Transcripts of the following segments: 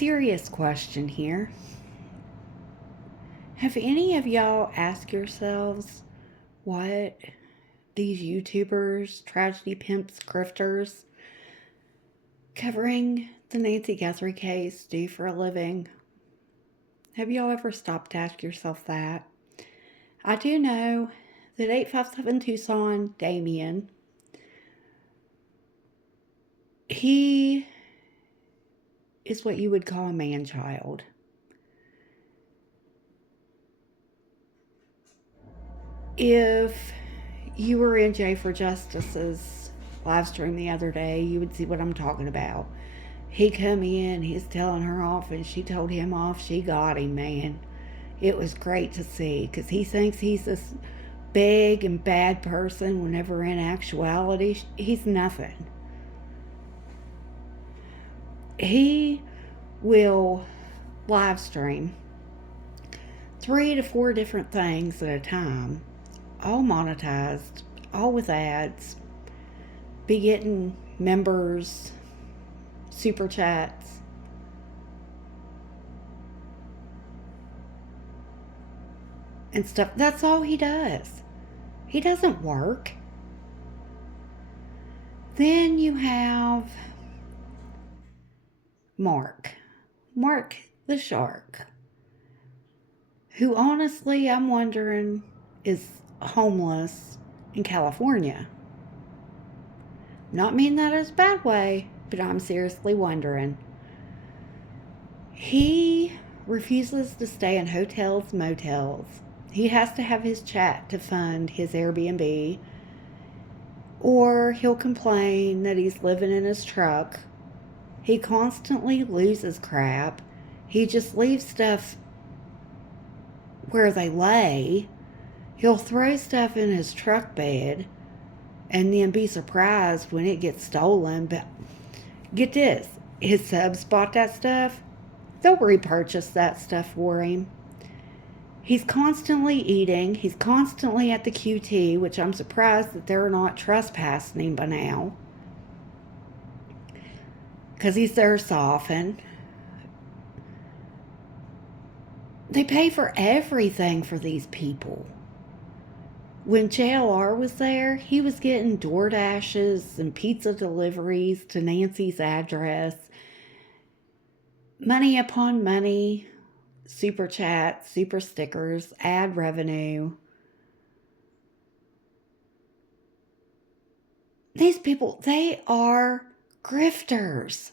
serious question here. Have any of y'all asked yourselves what these YouTubers, tragedy pimps, grifters, covering the Nancy Guthrie case do for a living? Have y'all ever stopped to ask yourself that? I do know that 857 Tucson Damien, he is what you would call a man-child. If you were in J for Justice's live stream the other day, you would see what I'm talking about. He come in, he's telling her off, and she told him off. She got him, man. It was great to see, because he thinks he's this big and bad person, whenever in actuality, he's nothing. He will live stream 3 to 4 different things at a time, all monetized, all with ads, be getting members, super chats, and stuff. That's all he does. He doesn't work. Then you have Mark the Shark, who honestly I'm wondering is homeless in California. Not mean that as a bad way, but I'm seriously wondering. He refuses to stay in hotels, motels. He has to have his chat to fund his Airbnb, or he'll complain that he's living in his truck. He constantly loses crap. He just leaves stuff where they lay. He'll throw stuff in his truck bed and then be surprised when it gets stolen. But get this, his subs bought that stuff. They'll repurchase that stuff for him. He's constantly eating. He's constantly at the QT, which I'm surprised that they're not trespassing him by now, because he's there so often. They pay for everything for these people. When JLR was there, he was getting DoorDashes and pizza deliveries to Nancy's address. Money upon money, super chats, super stickers, ad revenue. These people, they are grifters.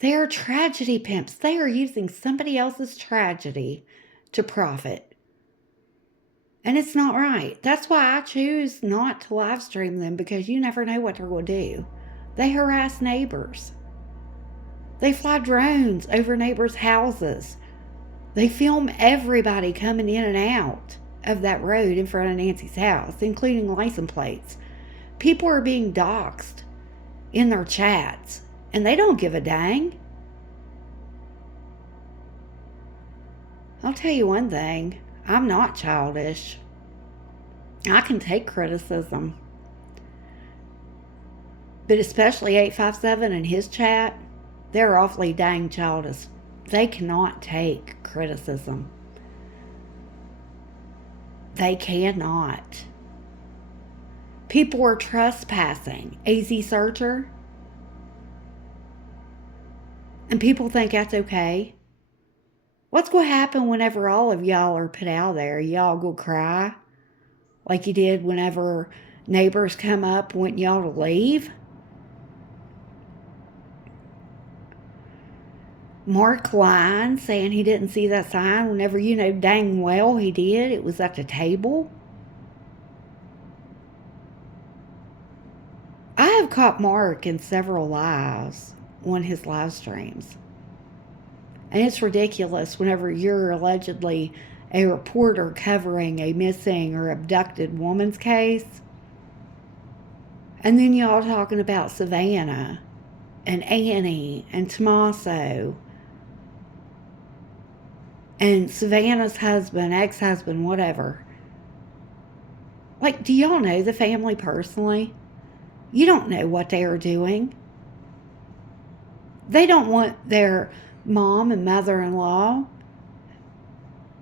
They are tragedy pimps. They are using somebody else's tragedy to profit. And it's not right. That's why I choose not to live stream them, because you never know what they're going to do. They harass neighbors. They fly drones over neighbors' houses. They film everybody coming in and out of that road in front of Nancy's house, including license plates. People are being doxxed in their chats, and they don't give a dang. I'll tell you one thing. I'm not childish. I can take criticism. But especially 857 and his chat, they're awfully dang childish. They cannot take criticism. They cannot. People are trespassing. AZ Searcher. And people think that's okay. What's going to happen whenever all of y'all are put out there? Y'all go cry like you did whenever neighbors come up wanting y'all to leave? Mark lying, saying he didn't see that sign whenever you know dang well he did. It was at the table. I have caught Mark in several lives on his live streams. And it's ridiculous whenever you're allegedly a reporter covering a missing or abducted woman's case. And then y'all talking about Savannah and Annie and Tommaso and Savannah's husband, ex-husband, whatever. Like, do y'all know the family personally? You don't know what they are doing. They don't want their mom and mother-in-law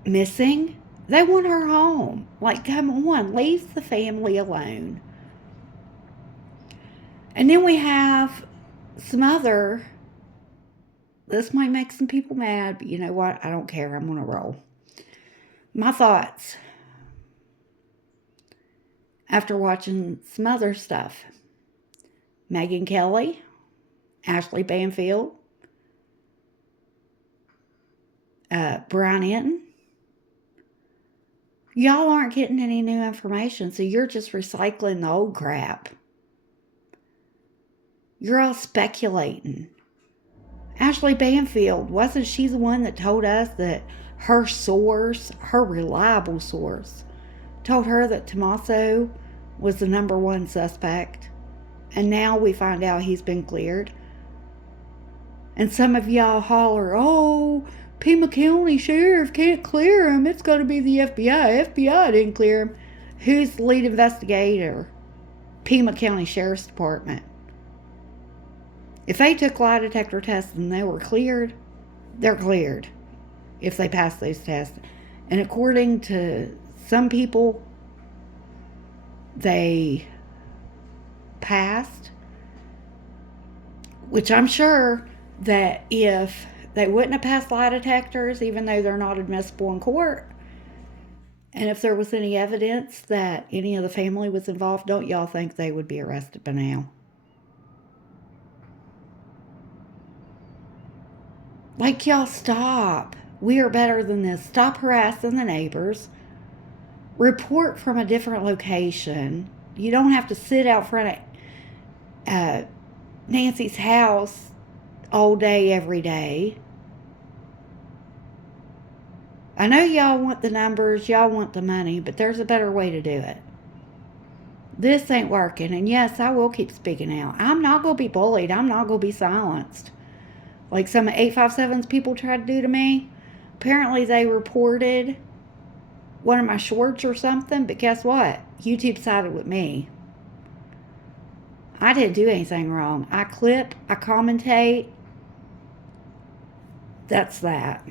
missing. They want her home. Like, come on, leave the family alone. And then we have some other, this might make some people mad, but you know what? I don't care. I'm going to roll. My thoughts after watching some other stuff. Megyn Kelly, Ashley Banfield, Brian Enton. Y'all aren't getting any new information, so you're just recycling the old crap. You're all speculating. Ashley Banfield, wasn't she the one that told us that her source, her reliable source, told her that Tommaso was the number one suspect? And now we find out he's been cleared. And some of y'all holler, oh, Pima County Sheriff can't clear him. It's got to be the FBI. FBI didn't clear him. Who's the lead investigator? Pima County Sheriff's Department. If they took lie detector tests and they were cleared, they're cleared if they pass those tests. And according to some people, they passed, which I'm sure that if they wouldn't have passed lie detectors, even though they're not admissible in court, and if there was any evidence that any of the family was involved, don't y'all think they would be arrested by now? Like, y'all stop. We are better than this. Stop harassing the neighbors. Report from a different location. You don't have to sit out front of Nancy's house all day, every day. I know y'all want the numbers, y'all want the money, but there's a better way to do it. This ain't working, and yes, I will keep speaking out. I'm not going to be bullied. I'm not going to be silenced. Like some of 857's people tried to do to me. Apparently they reported one of my shorts or something, but guess what? YouTube sided with me. I didn't do anything wrong. I clip, I commentate. That's that.